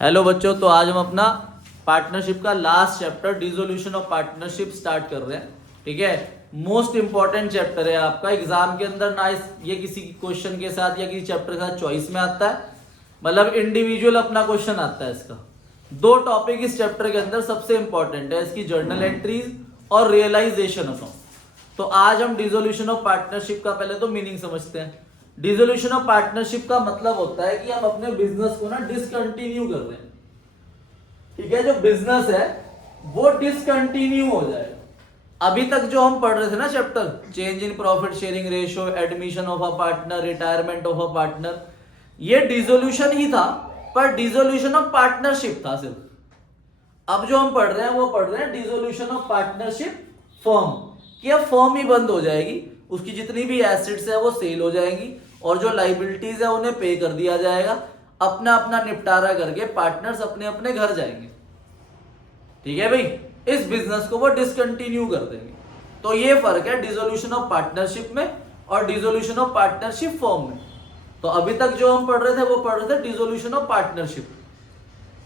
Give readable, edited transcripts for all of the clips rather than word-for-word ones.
Hello बच्चों, तो आज हम अपना पार्टनरशिप का last chapter dissolution of partnership start कर रहे हैं। ठीक है, मोस्ट इंपॉर्टेंट चैप्टर है आपका। एग्जाम के अंदर ना ये किसी क्वेश्चन के साथ या किसी चैप्टर के साथ चॉइस में आता है, मतलब इंडिविजुअल अपना क्वेश्चन आता है इसका। दो टॉपिक इस चैप्टर के अंदर सबसे इंपॉर्टेंट है, इसकी जर्नल एंट्रीज और रियलाइजेशन अकाउंट। तो आज हम डिसोल्यूशन ऑफ पार्टनरशिप का पहले तो मीनिंग समझते हैं। डिसोल्यूशन ऑफ पार्टनरशिप का मतलब होता है कि हम अपने बिजनेस को ना डिसकंटिन्यू कर रहे हैं। ठीक है, जो बिजनेस है वो डिसकंटिन्यू हो जाएगा। अभी तक जो हम पढ़ रहे थे ना chapter, change in profit sharing ratio, admission of a partner, retirement of a partner, ये डिसोल्यूशन ही था, पर डिसोल्यूशन ऑफ पार्टनरशिप था सिर्फ। अब जो हम पढ़ रहे हैं वो पढ़ रहे हैं डिसोल्यूशन ऑफ पार्टनरशिप फर्म, कि अब फर्म ही बंद हो जाएगी, उसकी जितनी भी एसेट्स है वो सेल हो जाएंगी और जो लाइबिलिटीज है उन्हें पे कर दिया जाएगा। अपना अपना निपटारा करके पार्टनर्स अपने अपने घर जाएंगे। ठीक है भाई, इस बिजनेस को वो डिसकंटिन्यू कर देंगे। तो ये फर्क है डिसोल्यूशन ऑफ पार्टनरशिप में और डिसोल्यूशन ऑफ पार्टनरशिप फर्म में। तो अभी तक जो हम पढ़ रहे थे वो पढ़ रहे थे डिसोल्यूशन ऑफ पार्टनरशिप,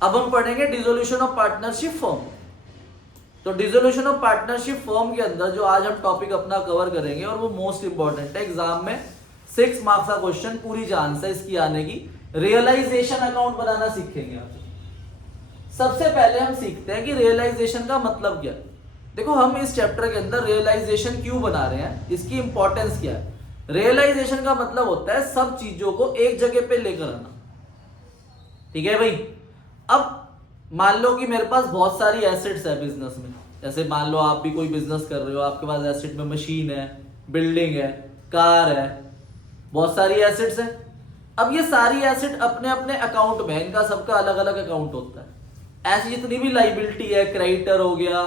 अब हम पढ़ेंगे डिसोल्यूशन ऑफ पार्टनरशिप फर्म। तो डिसोल्यूशन ऑफ पार्टनरशिप फर्म के अंदर जो आज हम टॉपिक अपना कवर करेंगे और वो मोस्ट इंपॉर्टेंट है, एग्जाम में 6 मार्क्स का क्वेश्चन, पूरी चांस है इसकी आने की। रियलाइजेशन अकाउंट बनाना सीखेंगे आप। सबसे पहले हम सीखते हैं कि रियलाइजेशन का मतलब क्या है। देखो, हम इस चैप्टर के अंदर रियलाइजेशन क्यों बना रहे हैं, इसकी इंपॉर्टेंस क्या है। रियलाइजेशन का मतलब होता है सब चीजों को एक जगह पे लेकर आना। ठीक है भाई, अब मान लो कि मेरे पास बहुत सारी एसेट्स है बिजनेस में। जैसे मान लो आप भी कोई बिजनेस कर रहे हो, आपके पास एसेट में मशीन है, बिल्डिंग है, कार है, बहुत सारी एसेट्स है। अब ये सारी एसेट अपने अपने अकाउंट में, इनका सबका अलग अलग अकाउंट होता है। ऐसी जितनी भी लाइबिलिटी है, क्रेडिटर हो गया,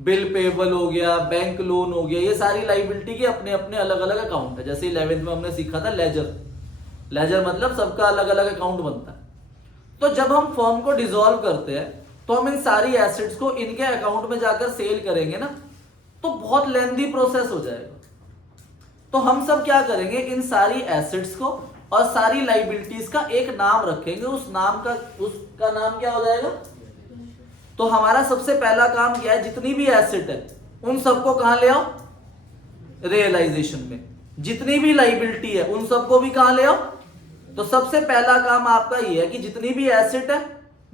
बिल पेबल हो गया, बैंक लोन हो गया, ये सारी लाइबिलिटी के अपने अपने अलग अलग अकाउंट है। जैसे 11th में हमने सीखा था लेजर। लेजर मतलब सबका अलग अलग अकाउंट बनता है। तो जब हम फर्म को डिसॉल्व करते हैं तो हम इन सारी एसेट्स को इनके अकाउंट में जाकर सेल करेंगे ना, तो बहुत लेंथी प्रोसेस हो जाएगा। तो हम सब क्या करेंगे, इन सारी एसेट्स को और सारी लाइबिलिटीज का एक नाम रखेंगे। उसका नाम क्या हो जाएगा। तो हमारा सबसे पहला काम क्या है, जितनी भी एसेट है उन सबको कहां ले आओ, रियलाइजेशन में। जितनी भी लाइबिलिटी है उन सबको भी कहां ले आओ। तो सबसे पहला काम आपका ये है कि जितनी भी एसेट है,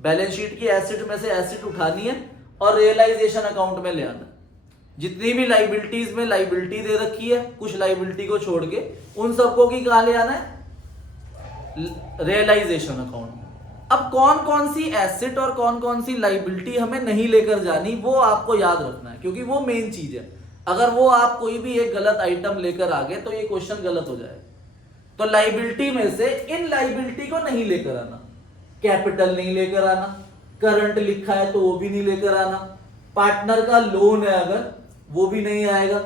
बैलेंस शीट की एसेट में से एसेट उठानी है और रियलाइजेशन अकाउंट में ले आना। जितनी भी लाइबिलिटीज में लाइबिलिटी दे रखी है, कुछ लाइबिलिटी को छोड़ के, उन सबको की कहां ले आना है, रियलाइजेशन अकाउंट में। अब कौन कौन सी एसेट और कौन कौन सी लाइबिलिटी हमें नहीं लेकर जानी, वो आपको याद रखना है, क्योंकि वो मेन चीज है। अगर वो आप कोई भी एक गलत आइटम लेकर आ गए तो ये क्वेश्चन गलत हो जाएगा। तो लाइबिलिटी में से इन लाइबिलिटी को नहीं लेकर आना। कैपिटल नहीं लेकर आना, करंट लिखा है तो वो भी नहीं लेकर आना, पार्टनर का लोन है अगर वो भी नहीं आएगा,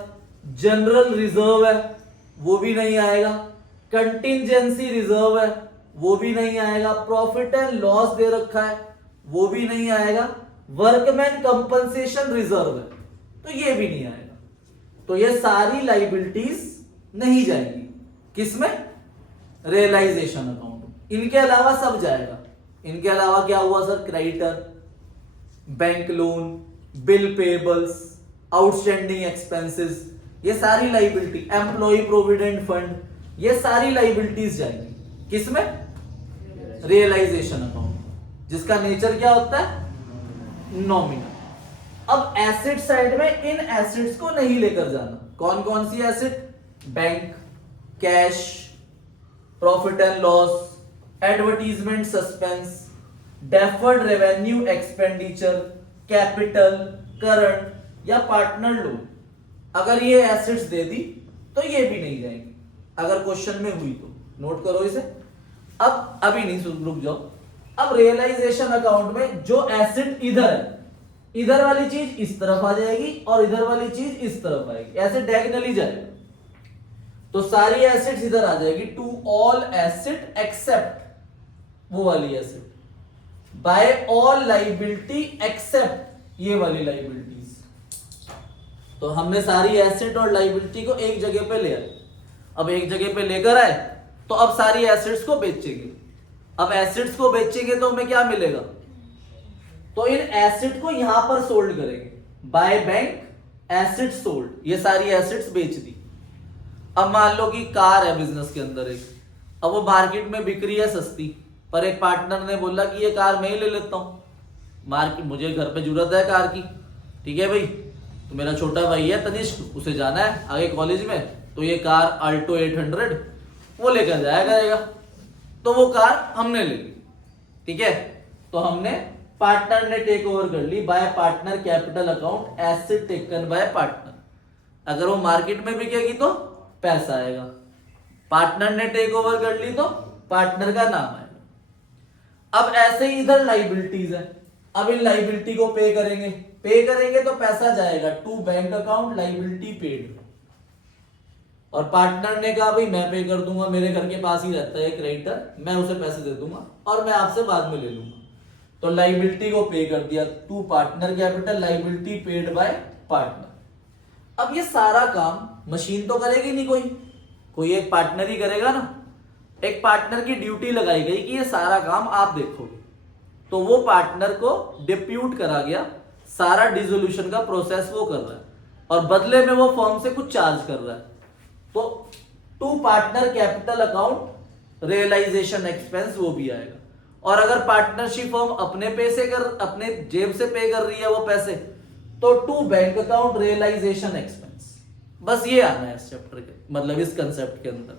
जनरल रिजर्व है वो भी नहीं आएगा, कंटिंजेंसी रिजर्व है वो भी नहीं आएगा, प्रॉफिट एंड लॉस दे रखा है वो भी नहीं आएगा, वर्कमैन कंपनसेशन रिजर्व है तो ये भी नहीं आएगा। तो ये सारी लाइबिलिटीज नहीं जाएंगी किसमें, रियलाइजेशन अकाउंट। इनके अलावा सब जाएगा। इनके अलावा क्या हुआ sir, creditor, bank loan, bill payables, outstanding expenses, ये सारी लाइबिलिटी, एम्प्लॉय प्रोविडेंट फंड, ये सारी लाइबिलिटीज जाएंगी किसमें, रियलाइजेशन अकाउंट, जिसका नेचर क्या होता है, नॉमिनल। अब एसेट साइड में इन एसेट्स को नहीं लेकर जाना। कौन कौन सी asset, bank, cash, profit and loss, advertisement suspense, deferred revenue expenditure, capital, current या पार्टनर लोन। अगर ये एसेट्स दे दी तो ये भी नहीं जाएंगे, अगर क्वेश्चन में हुई तो। नोट करो इसे। अब अभी नहीं, रुक जाओ। अब रियलाइजेशन अकाउंट में जो एसेट इधर है, इधर वाली चीज इस तरफ आ जाएगी और इधर वाली चीज इस तरफ आएगी, ऐसे डायगोनली जाएगा। तो सारी एसेट्स इधर आ जाएगी, टू ऑल एसेट एक्सेप्ट वो वाली asset, by all liability except ये वाली लाइबिलिटीज। तो हमने सारी एसेट और लाइबिलिटी को एक जगह पे ले आए। अब एक जगह पे लेकर आए तो अब सारी एसेट्स को बेचेंगे। अब एसेट्स को बेचेंगे तो हमें क्या मिलेगा, तो इन एसेट को यहां पर सोल्ड करेंगे, बाय बैंक एसेट सोल्ड, ये सारी एसेट्स बेच दी। अब मान लो कि कार है बिजनेस के अंदर एक, अब वो मार्केट में बिक रही है सस्ती, पर एक पार्टनर ने बोला कि ये कार मैं ही ले लेता हूं, मार्केट मुझे घर पे जरूरत है कार की, ठीक है भाई, तो मेरा छोटा भाई है तनिष्क, उसे जाना है आगे कॉलेज में, तो ये कार अल्टो 800 वो लेकर जाया करेगा, तो वो कार हमने ले ली, ठीक है। तो हमने, पार्टनर ने टेक ओवर कर ली by partner capital account, asset taken by partner. अगर वो मार्केट में बिकेगी तो पैसा आएगा, पार्टनर ने टेक ओवर कर ली तो पार्टनर का नाम आएगा। अब ऐसे ही इधर लाइबिलिटीज है, अब इन लाइबिलिटी को पे करेंगे तो पैसा जाएगा to bank account liability paid, और पार्टनर ने कहा भाई मैं पे कर दूंगा, मेरे घर के पास ही रहता है क्रेडिटर, मैं उसे पैसे दे दूंगा और मैं आपसे बाद में ले लूंगा, तो लाइबिलिटी को पे कर दिया to partner capital liability paid by partner. अब ये सारा काम मशीन तो करेगी नहीं, कोई एक पार्टनर ही करेगा ना, एक पार्टनर की ड्यूटी लगाई गई कि ये सारा काम आप देखोगे, तो वो पार्टनर को डिप्यूट करा गया, सारा डिसोल्यूशन का प्रोसेस वो कर रहा है और बदले में वो फर्म से कुछ चार्ज कर रहा है, तो to partner capital account realisation expense वो भी आएगा। और अगर पार्टनरशिप फर्म अपने जेब से पे कर रही है वो पैसे, तो to bank account realisation expense. बस ये आना है इस चैप्टर के, मतलब इस कंसेप्ट के अंदर,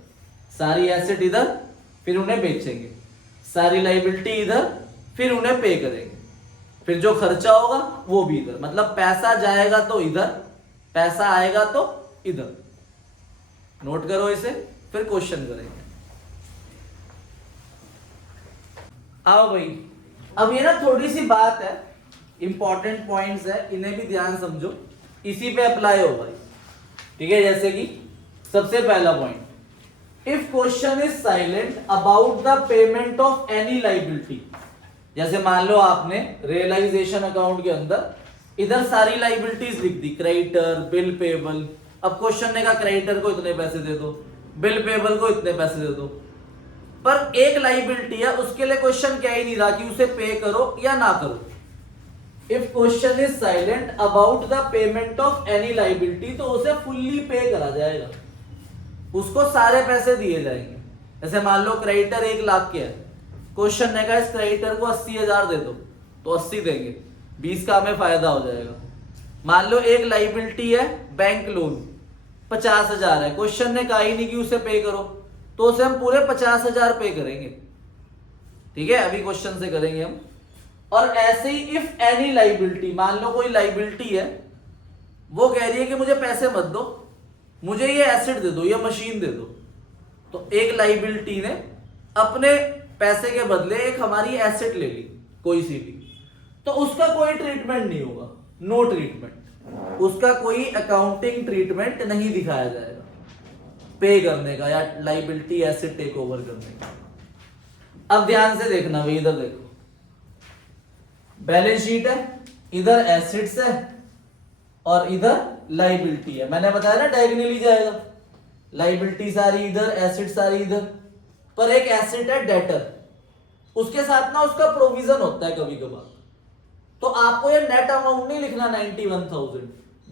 सारी एसेट इधर फिर उन्हें बेचेंगे, सारी लाइबिलिटी इधर फिर उन्हें पे करेंगे, फिर जो खर्चा होगा वो भी इधर, मतलब पैसा जाएगा तो इधर, पैसा आएगा तो इधर। नोट करो इसे, फिर क्वेश्चन करेंगे। आओ भाई, अब ये ना थोड़ी सी बात है, इंपॉर्टेंट पॉइंट्स है, इन्हें भी ध्यान समझो, इसी पे अप्लाई हो भाई, ठीक है। जैसे कि सबसे पहला point, if question is silent about the payment of any liability, जैसे मान लो आपने रियलाइजेशन अकाउंट के अंदर इधर सारी लाइबिलिटीज लिख दी, क्रेडिटर, बिल पेबल। अब क्वेश्चन ने कहा क्रेडिटर को इतने पैसे दे दो, बिल पेबल को इतने पैसे दे दो, पर एक लाइबिलिटी है उसके लिए क्वेश्चन क्या ही नहीं रहा कि उसे पे करो या ना करो। If question is silent about the payment of any liability, तो उसे फुल्ली पे करा जाएगा, उसको सारे पैसे दिए जाएंगे। जैसे मान लो क्रेडिटर 1 लाख के है, क्वेश्चन ने कहा इस क्रेडिटर को 80,000 दे दो, तो 80 देंगे, 20 का हमें फायदा हो जाएगा। मान लो एक लाइबिलिटी है बैंक लोन 50,000 है, क्वेश्चन ने कहा ही नहीं कि उसे पे करो, तो उसे हम पूरे 50,000 पे करेंगे, ठीक है, अभी क्वेश्चन से करेंगे हम। और ऐसे ही इफ एनी लाइबिलिटी, मान लो कोई लाइबिलिटी है, वो कह रही है कि मुझे पैसे मत दो, मुझे ये एसेट दे दो, ये मशीन दे दो, तो एक लाइबिलिटी ने अपने पैसे के बदले एक हमारी एसेट ले ली कोई सी भी, तो उसका कोई ट्रीटमेंट नहीं होगा, नो ट्रीटमेंट, उसका कोई अकाउंटिंग ट्रीटमेंट नहीं दिखाया जाएगा पे करने का या लाइबिलिटी एसेट टेक ओवर करने का। अब ध्यान से देखना भाई, इधर देखो, बैलेंस शीट है, इधर एसेट्स है और इधर लाइबिलिटी है, मैंने बताया ना डायगोनली जाएगा, लाइबिलिटी सारी इधर, एसेट सारी इधर, पर एक एसेट है डेटर, उसके साथ ना उसका प्रोविजन होता है कभी कभार, तो आपको ये नेट अमाउंट नहीं लिखना 91,000,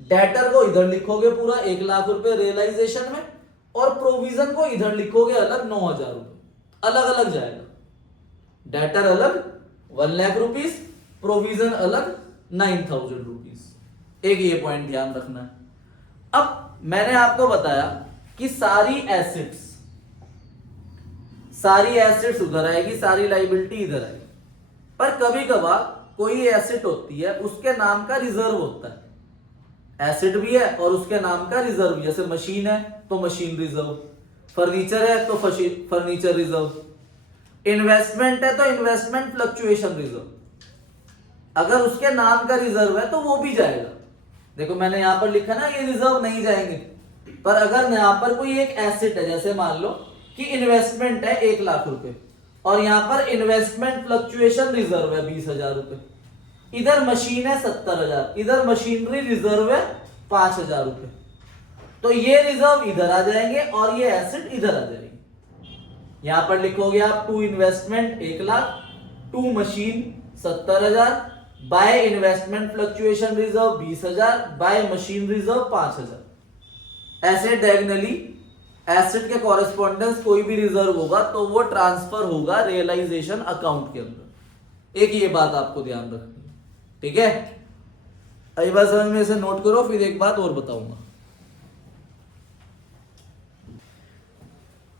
डेटर को इधर लिखोगे पूरा 1 लाख रुपए रियलाइजेशन में, और प्रोविजन को इधर लिखोगे अलग 9,000 रुपए, अलग अलग जाएगा, डेटर अलग 1 लाख रुपीस, प्रोविजन अलग 9,000 रुपीस। एक ये पॉइंट ध्यान रखना है। अब मैंने आपको बताया कि सारी एसेट्स उधर आएगी, सारी लाइबिलिटी इधर आएगी, पर कभी कभार कोई एसेट होती है उसके नाम का रिजर्व होता है, एसेट भी है और उसके नाम का रिजर्व भी, जैसे मशीन है तो मशीन रिजर्व, फर्नीचर है तो फर्नीचर रिजर्व, इन्वेस्टमेंट है तो इन्वेस्टमेंट फ्लक्चुएशन रिजर्व। अगर उसके नाम का रिजर्व है तो वो भी जाएगा, देखो मैंने यहां पर लिखा ना ये रिजर्व नहीं जाएंगे, पर अगर यहां पर कोई एक एसेट है, जैसे मान लो कि इन्वेस्टमेंट है 1 लाख रुपए और यहां पर इन्वेस्टमेंट फ्लक्चुएशन रिजर्व है 20,000 रुपए, इधर मशीन है 70,000, इधर मशीनरी रिजर्व है 5,000 रुपए, तो ये रिजर्व इधर आ जाएंगे और ये एसेट इधर आ जाएंगे। यहां पर लिखोगे आप to investment 1 lakh, to machine 70,000 by investment fluctuation reserve 20,000, by machine reserve 5,000। ऐसे डायगोनली एसेट के कॉरेस्पॉन्डेंस कोई भी रिजर्व होगा तो वो ट्रांसफर होगा रियलाइजेशन अकाउंट के अंदर। एक ये बात आपको ध्यान रखनी है, ठीक है। अभी बात समझ में, इसे नोट करो, फिर एक बात और बताऊंगा।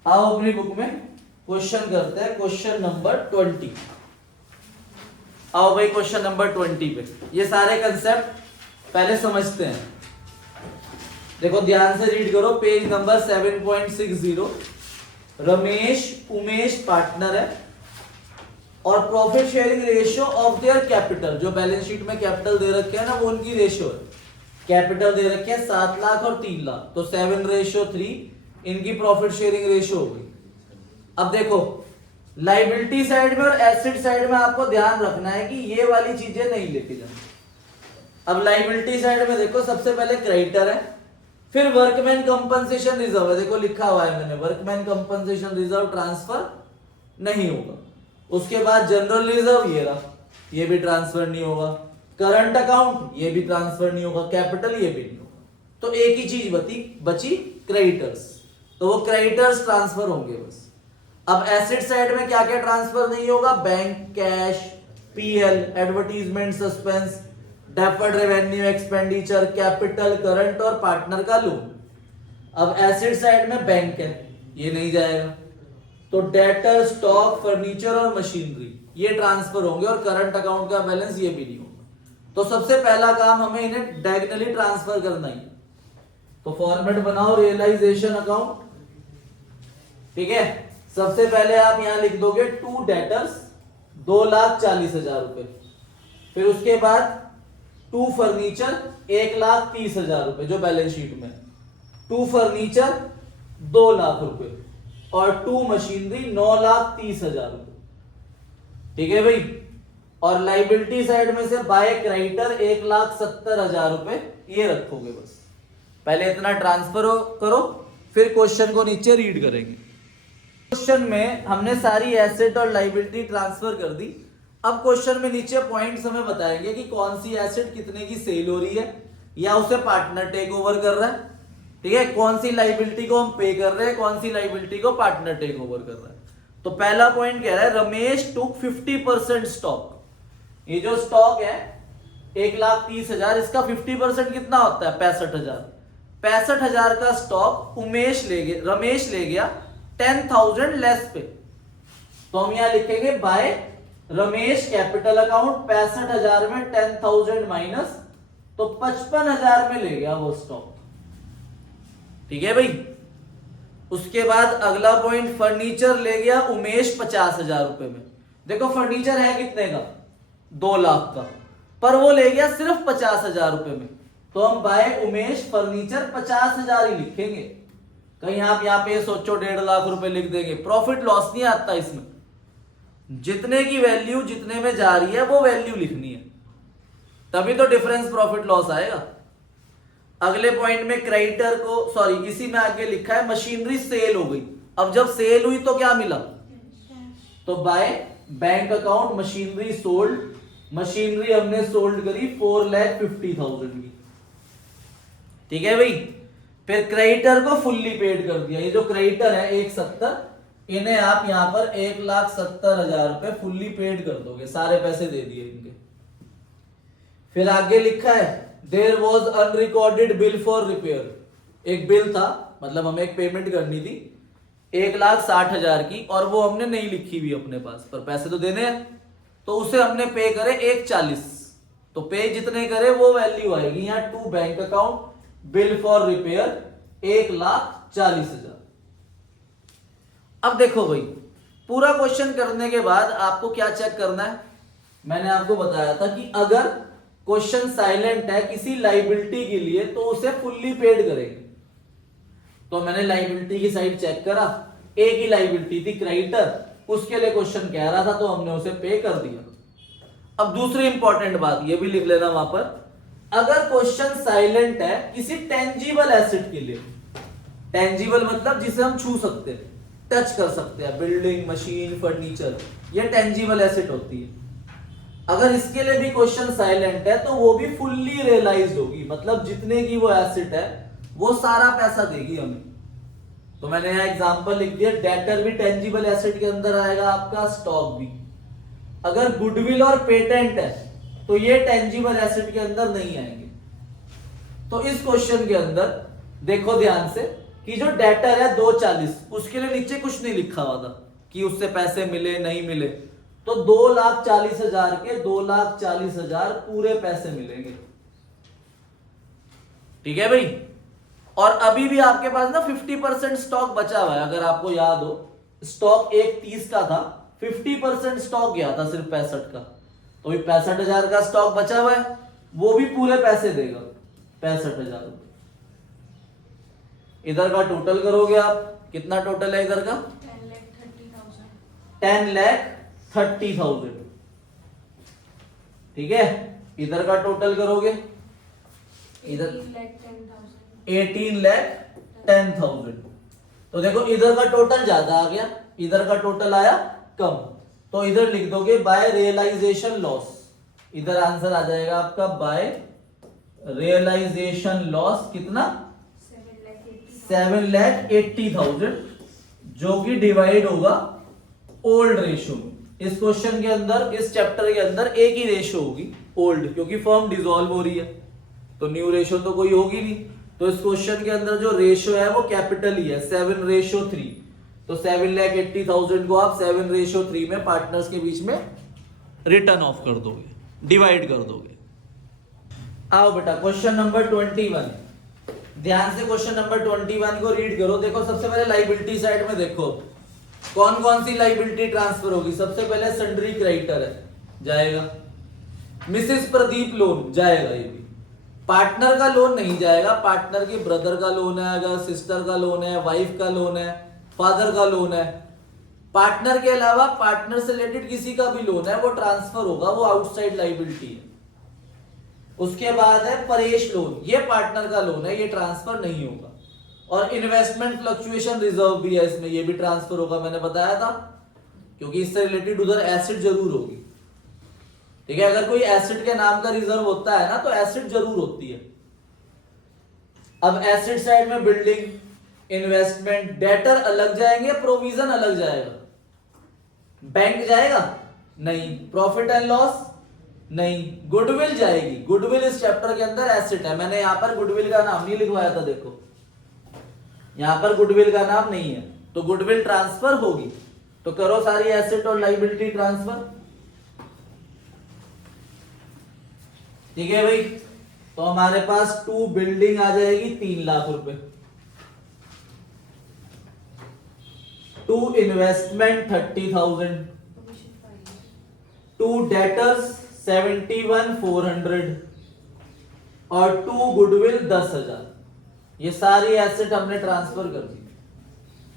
आओ अपनी बुक में क्वेश्चन करते हैं, क्वेश्चन नंबर 20। आओ भाई क्वेश्चन नंबर 20 पे ये सारे कंसेप्ट पहले समझते हैं। देखो ध्यान से रीड करो, page number 7.60। Ramesh Umesh partner है और profit sharing ratio of their capital, जो बैलेंस शीट में कैपिटल दे रखे हैं ना वो उनकी रेशियो है। कैपिटल दे रखे हैं 7 लाख और 3 लाख, तो 7:3 इनकी प्रॉफिट शेयरिंग रेशियो हो गई। अब देखो लाइबिलिटी साइड में और एसेट साइड में आपको ध्यान रखना है कि ये वाली चीजें नहीं लेके जाना। अब लाइबिलिटी साइड में देखो सबसे पहले क्रेडिटर है, फिर वर्कमैन कंपनसेशन रिजर्व है। देखो लिखा हुआ है मैंने, वर्कमैन कंपनसेशन रिजर्व ट्रांसफर नहीं होगा। उसके बाद जनरल रिजर्व ये रहा, ये भी ट्रांसफर नहीं होगा। करंट अकाउंट ये भी ट्रांसफर नहीं होगा, कैपिटल ये भी नहीं होगा। तो एक ही चीज बची क्रेडिटर्स, तो वो क्रेडिटर्स ट्रांसफर होंगे बस। अब एसेट साइड में क्या क्या ट्रांसफर नहीं होगा? Bank cash, PL, advertisement suspense, deferred revenue expenditure, capital, current और पार्टनर का लोन। अब एसेट साइड में बैंक है, ये नहीं जाएगा। तो डेटर, स्टॉक, फर्नीचर और मशीनरी ये ट्रांसफर होंगे और करंट अकाउंट का बैलेंस ये भी नहीं होगा। तो सबसे पहला काम हमें इन्हें डायगोनली ट्रांसफर करना ही है। तो फॉर्मेट बनाओ रियलाइजेशन अकाउंट, ठीक है। सबसे पहले आप यहां लिख दोगे टू डेटर्स 2,40,000 रुपए, फिर उसके बाद टू फर्नीचर 1,30,000 रुपए जो बैलेंस शीट में, टू फर्नीचर 2 लाख रुपए और टू मशीनरी 9,30,000 रुपए, ठीक है भाई। और लाइबिलिटी साइड में से बाय क्रेडिटर 1,70,000 रुपए ये रखोगे बस। पहले इतना ट्रांसफर करो, फिर क्वेश्चन को नीचे रीड करेंगे। क्वेश्चन में हमने सारी एसेट और लाइबिलिटी ट्रांसफर कर दी। अब क्वेश्चन में नीचे पॉइंट्स हमें बताएंगे कि कौन सी एसेट कितने की सेल हो रही है या उसे पार्टनर टेक ओवर कर रहा है, ठीक है। कौन सी लाइबिलिटी को हम पे कर रहे हैं, कौन सी लाइबिलिटी को पार्टनर टेक ओवर कर रहा है। तो पहला पॉइंट कह रहा है रमेश टुक 50% स्टॉक। ये जो स्टॉक है 1,30,000, इसका 50% कितना होता है? 65,000। 65,000 का स्टॉक रमेश ले गया 10,000 लेस पे। तो हम यहां लिखेंगे बाय रमेश कैपिटल अकाउंट 65,000 में 10,000 माइनस, तो 55,000 में ले गया वो स्टॉक, ठीक है भाई। उसके बाद अगला पॉइंट फर्नीचर ले गया उमेश 50,000 रुपए में। देखो फर्नीचर है कितने का? 2 लाख का, पर वो ले गया सिर्फ 50,000 रुपए में। तो हम बाय उमेश फर्नीचर 50,000 ही लिखेंगे। कहीं आप यहां पे सोचो 1.5 लाख रुपए लिख देंगे, प्रॉफिट लॉस नहीं आता इसमें। जितने की वैल्यू जितने में जा रही है वो वैल्यू लिखनी है, तभी तो डिफरेंस प्रॉफिट लॉस आएगा। अगले पॉइंट में क्रेडिटर को, सॉरी इसी में आगे लिखा है मशीनरी सेल हो गई। अब जब सेल हुई तो क्या मिला? तो by bank account machinery sold, machinery हमने सोल्ड करी 4,50,000 की, ठीक है भाई। फिर क्रेडिटर को फुल्ली पेड कर दिया। ये जो क्रेडिटर है 1,70, इन्हें आप यहां पर 1,70,000 रुपए फुल्ली पेड कर दोगे, सारे पैसे दे दिए इनके। फिर आगे लिखा है there was unrecorded bill for repair. एक बिल था, मतलब हमें एक पेमेंट करनी थी 1,60,000 की, और वो हमने नहीं लिखी हुई अपने पास, पर पैसे तो देने हैं, तो उसे हमने पे करे 1,40। तो पे जितने करे वो वैल्यू आएगी यहां to bank account bill for repair 1,40,000। अब देखो भाई पूरा क्वेश्चन करने के बाद आपको क्या चेक करना है? मैंने आपको बताया था कि अगर क्वेश्चन साइलेंट है किसी लाइबिलिटी के लिए तो उसे फुल्ली पेड करेंगे। तो मैंने लाइबिलिटी की साइड चेक करा, एक ही लाइबिलिटी थी क्रेडिटर, उसके लिए क्वेश्चन कह रहा था तो हमने उसे पे कर दिया। अब दूसरी इंपॉर्टेंट बात ये भी लिख लेना वहां पर, अगर क्वेश्चन साइलेंट है किसी टेंजिबल एसेट के लिए, टेंजिबल मतलब जिसे हम छू सकते हैं, टच कर सकते हैं, बिल्डिंग, मशीन, फर्नीचर, ये टेंजिबल एसेट होती है। अगर इसके लिए भी क्वेश्चन साइलेंट है तो वो भी फुल्ली रियलाइज होगी, मतलब जितने की वो एसेट है वो सारा पैसा देगी हमें। तो मैंने यहाँ एग्जांपल लिख दिया, डेटर भी टेंजिबल एसेट के अंदर आएगा आपका, स्टॉक भी। अगर गुडविल और पेटेंट है तो ये टेंजिबल एसेट के अंदर नहीं आएंगे। तो इस क्वेश्चन के अंदर देखो ध्यान से कि जो डेटर है 240, उसके लिए नीचे कुछ नहीं लिखा हुआ था कि उससे पैसे मिले नहीं मिले, तो 2,40,000 के 2,40,000 पूरे पैसे मिलेंगे। ठीक है भाई। और अभी भी आपके पास ना 50% स्टॉक बचा हुआ है। अगर आपको याद हो, स्टॉक एक 30 का था, 50% स्टॉक गया था सिर्फ 65 का, तो 65,000 का स्टॉक बचा हुआ है, वो भी पूरे पैसे देगा, 65,000 रुपए। इधर का टोटल करोगे आप, कितना टोटल है इधर का? 10,30,000। ठीक है। इधर का टोटल करोगे, इधर 18,10,000। तो देखो इधर का टोटल ज्यादा आ गया, इधर का टोटल आया कम, तो इधर लिख दोगे बाय रियलाइजेशन लॉस। इधर आंसर आ जाएगा आपका बाय रियलाइजेशन लॉस, कितना? 7,80,000, जो कि डिवाइड होगा ओल्ड रेशो में। इस क्वेश्चन के अंदर, इस चैप्टर के अंदर एक ही रेशो होगी, ओल्ड, क्योंकि फर्म डिसॉल्व हो रही है तो न्यू रेशो तो कोई होगी नहीं। तो इस क्वेश्चन के अंदर जो रेशो है वो कैपिटल ही है, 7:3। तो 7,80,000 को आप 7:3 में पार्टनर्स के बीच में रिटर्न ऑफ कर दोगे, डिवाइड कर दोगे। आओ बेटा क्वेश्चन नंबर 21, ध्यान से क्वेश्चन नंबर 21 को रीड करो। देखो सबसे पहले लाइबिलिटी साइड में देखो कौन कौन सी लाइबिलिटी ट्रांसफर होगी। सबसे पहले सन्ड्री क्रेडिटर है, जाएगा। मिसेस प्रदीप लोन जाएगा, ये भी। पार्टनर का लोन नहीं जाएगा, पार्टनर के ब्रदर का लोन है, अगर सिस्टर का लोन है, वाइफ का लोन है, फादर का लोन है। पार्टनर के अलावा पार्टनर से रिलेटेड किसी का भी लोन है वो ट्रांसफर होगा, वो आउटसाइड लाइबिलिटी है। उसके बाद है परेश लोन, ये पार्टनर का लोन है, ये ट्रांसफर नहीं होगा। और इन्वेस्टमेंट फ्लक्चुएशन रिजर्व भी है इसमें, ये भी ट्रांसफर होगा, मैंने बताया था, क्योंकि इससे रिलेटेड उधर एसेट जरूर होगी। ठीक है, अगर कोई एसेट के नाम का रिजर्व होता है ना तो एसेट जरूर होती है। अब एसेट साइड में बिल्डिंग, इन्वेस्टमेंट, डेटर अलग जाएंगे, प्रोविजन अलग जाएगा। बैंक जाएगा नहीं, प्रॉफिट एंड लॉस नहीं, गुडविल जाएगी। गुडविल इस चैप्टर के अंदर एसेट है, मैंने यहां पर गुडविल का नाम नहीं लिखवाया था, देखो यहां पर गुडविल का नाम नहीं है, तो गुडविल ट्रांसफर होगी। तो करो सारी एसेट और लाइबिलिटी ट्रांसफर। ठीक है भाई, तो हमारे पास 2 बिल्डिंग आ जाएगी 3 लाख रुपए, 2 इन्वेस्टमेंट 30,000, 2 डेटर्स 71,400 और 2 गुडविल 10,000। ये सारी एसेट हमने ट्रांसफर कर दी।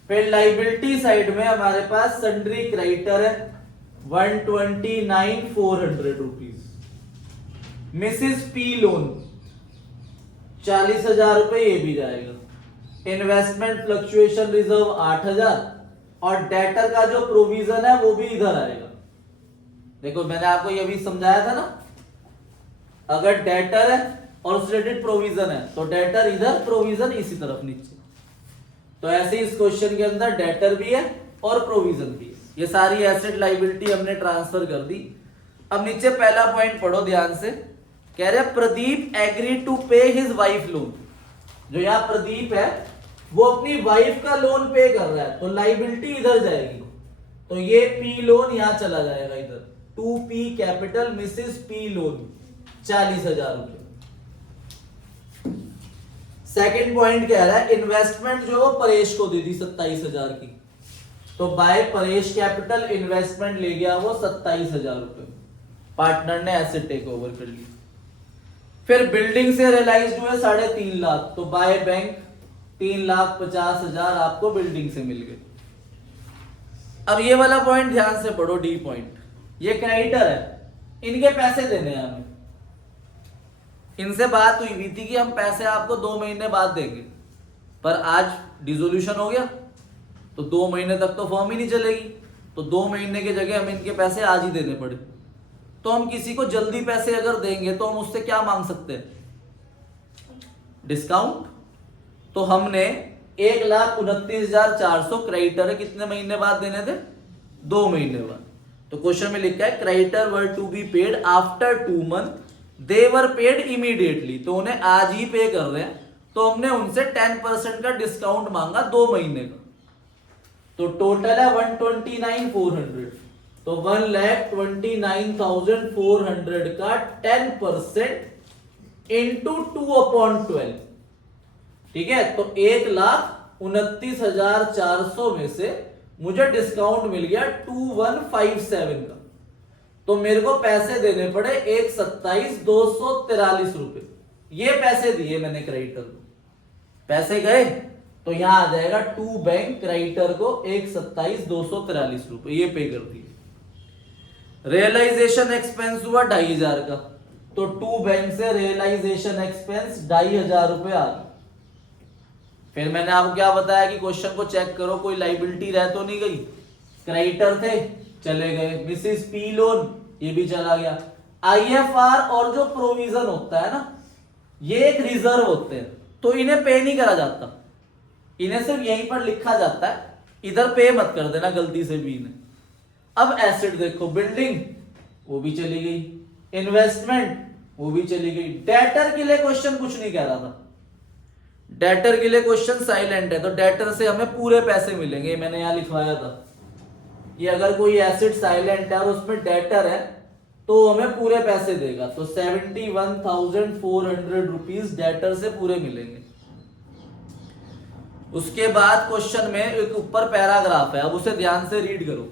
फिर लाइबिलिटी साइड में हमारे पास सन्ड्री क्रेडिटर है 129,400 रुपीज। मिसिस पी लोन 40,000 रुपए, ये भी जाएगा। इन्वेस्टमेंट फ्लक्चुएशन रिजर्व 8,000 और डेटर का जो प्रोविजन है वो भी इधर आएगा। देखो मैंने आपको ये भी समझाया था ना, अगर डेटर है और उससे रिलेटेड प्रोविजन है तो डेटर इधर, प्रोविजन इसी तरफ नीचे। तो ऐसे इस क्वेश्चन के अंदर डेटर भी है और प्रोविजन भी है। ये सारी एसेट लाइबिलिटी हमने ट्रांसफर कर दी। अब नीचे पहला पॉइंट पढ़ो ध्यान से, कह रहे प्रदीप एग्री टू पे हिज वाइफ लोन। जो यहाँ प्रदीप है वो अपनी वाइफ का लोन पे कर रहा है, तो लाइबिलिटी इधर जाएगी, तो ये पी लोन यहां चला जाएगा इधर, 2P capital Mrs P loan 40,000 रुपए। सेकंड पॉइंट कह रहा है इन्वेस्टमेंट जो परेश को दे दी 27,000 की, तो बाय परेश कैपिटल इन्वेस्टमेंट ले गया वो 27,000 रुपए, पार्टनर ने एसेट टेक ओवर कर ली। फिर बिल्डिंग से रियलाइज हुए 3.5 लाख, तो बाय बैंक 3,50,000 आपको बिल्डिंग से मिल गए। अब ये वाला पॉइंट ध्यान से पढ़ो, डी पॉइंट। ये क्रेडिटर है, इनके पैसे देने हैं हमें। इनसे बात हुई थी कि हम पैसे आपको 2 महीने बाद देंगे, पर आज डिसोल्यूशन हो गया तो 2 महीने तक तो फॉर्म ही नहीं चलेगी, तो 2 महीने की जगह हमें इनके पैसे आज ही देने पड़े। तो हम किसी को जल्दी पैसे अगर देंगे तो हम उससे क्या मांग सकते हैं? डिस्काउंट। तो हमने 1,29,400 क्रेडिटर कितने महीने बाद देने थे? 2 महीने बाद। तो क्वेश्चन में लिखा है creditor were to be paid after 2 month, they were paid immediately. तो उन्हें आज ही पे कर रहे हैं, तो हमने उनसे 10% का डिस्काउंट मांगा 2 महीने का। तो टोटल है 129,400। तो 1,29,400 का 10% इंटू 2/12। ठीक है, तो 1,29,400 में से मुझे डिस्काउंट मिल गया 2,157 का। तो मेरे को पैसे देने पड़े 1,27,243 रुपए। ये पैसे दिए मैंने क्रेडिटर को, पैसे गए तो यहां आ जाएगा टू बैंक क्रेडिटर को 1,27,243 रुपए ये पे कर दिए। रियलाइजेशन एक्सपेंस हुआ 2,500 का, तो टू बैंक से रियलाइजेशन एक्सपेंस 2,500 रुपए आ गए। फिर मैंने आपको क्या बताया कि क्वेश्चन को चेक करो, कोई लाइबिलिटी रह तो नहीं गई। क्रेडिटर थे, चले गए। मिसिस पी लोन, ये भी चला गया। आईएफआर और जो प्रोविजन होता है ना, ये एक रिजर्व होते हैं, तो इन्हें पे नहीं करा जाता, इन्हें सिर्फ यहीं पर लिखा जाता है, इधर पे मत कर देना गलती से भी इन्हें। अब एसेट देखो, बिल्डिंग वो भी चली गई, इन्वेस्टमेंट वो भी चली गई। डेटर के लिए क्वेश्चन कुछ नहीं कह रहा था, डेटर के लिए क्वेश्चन साइलेंट है, तो डेटर से हमें पूरे पैसे मिलेंगे। मैंने यहां लिखवाया था कि अगर कोई एसेट साइलेंट है और उसमें डेटर है तो हमें पूरे पैसे देगा। तो 71,400 रुपीज डेटर से पूरे मिलेंगे। उसके बाद क्वेश्चन में एक ऊपर पैराग्राफ है, अब उसे ध्यान से रीड करो।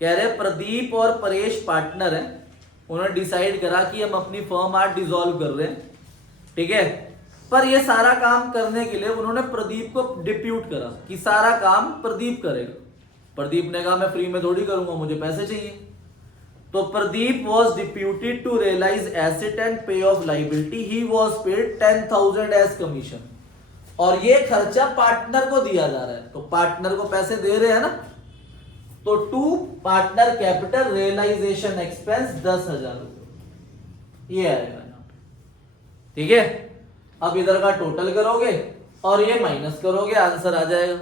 कह रहे प्रदीप और परेश पार्टनर हैं, उन्होंने डिसाइड करा कि हम अपनी फर्म आज डिसॉल्व कर रहे हैं, ठीक है। पर ये सारा काम करने के लिए उन्होंने प्रदीप को डिप्यूट करा कि सारा काम प्रदीप करेगा। प्रदीप ने कहा मैं फ्री में थोड़ी करूंगा, मुझे पैसे चाहिए। तो Pradeep was deputed to realise asset and pay off liability, he was paid 10,000 as commission. और ये खर्चा पार्टनर को दिया जा रहा है, तो पार्टनर को पैसे दे रहे हैं ना, तो to partner capital realisation expense 10,000 रुपए ये आएगा यहाँ पे, ठीक है। अब इधर का टोटल करोगे और ये माइनस करोगे, आंसर आ जाएगा।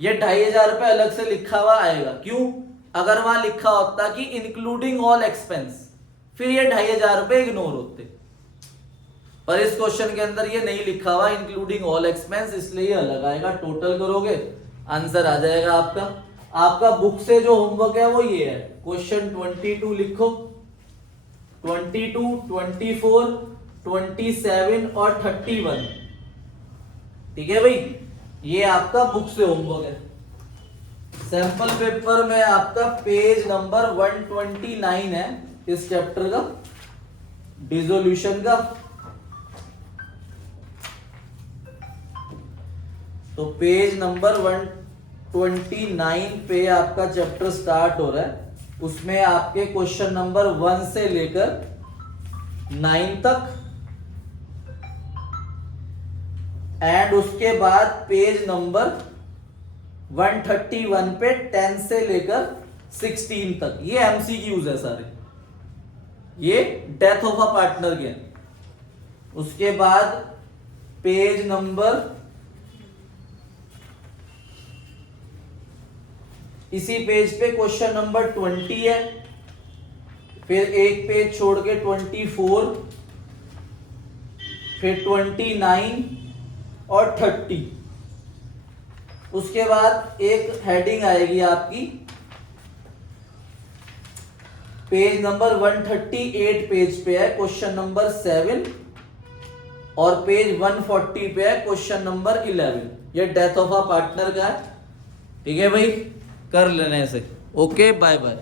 ये 2,500 रुपए अलग से लिखा हुआ आएगा, क्यों? अगर वहां लिखा होता कि इंक्लूडिंग ऑल एक्सपेंस, फिर ये 2,500 रुपए इग्नोर होते। पर इस क्वेश्चन के अंदर ये नहीं लिखा हुआ इंक्लूडिंग ऑल एक्सपेंस, इसलिए ये अलग आएगा। टोटल करोगे आंसर आ जाएगा आपका। आपका बुक से जो होमवर्क है वो ये है, क्वेश्चन 22 लिखो, 22, 24, 27 और 31, ठीक है भाई। ये आपका बुक से होमवर्क है। सैंपल पेपर में आपका पेज नंबर 129 है इस चैप्टर का, डिसोल्यूशन का। तो पेज नंबर 129 पे आपका चैप्टर स्टार्ट हो रहा है, उसमें आपके क्वेश्चन नंबर 1 से लेकर 9 तक, एंड उसके बाद पेज नंबर 131 पे 10 से लेकर 16 तक ये एमसीक्यूज है सारे, ये डेथ ऑफ अ पार्टनर के। उसके बाद पेज नंबर, इसी पेज पे क्वेश्चन नंबर 20 है, फिर एक पेज छोड़ के 24, फिर 29 और 30। उसके बाद एक हेडिंग आएगी आपकी पेज नंबर 138 पेज पे है क्वेश्चन नंबर 7, और पेज 140 पे है क्वेश्चन नंबर 11। ये डेथ ऑफ अ पार्टनर का है, ठीक है भाई, कर लेने से। Okay, bye bye.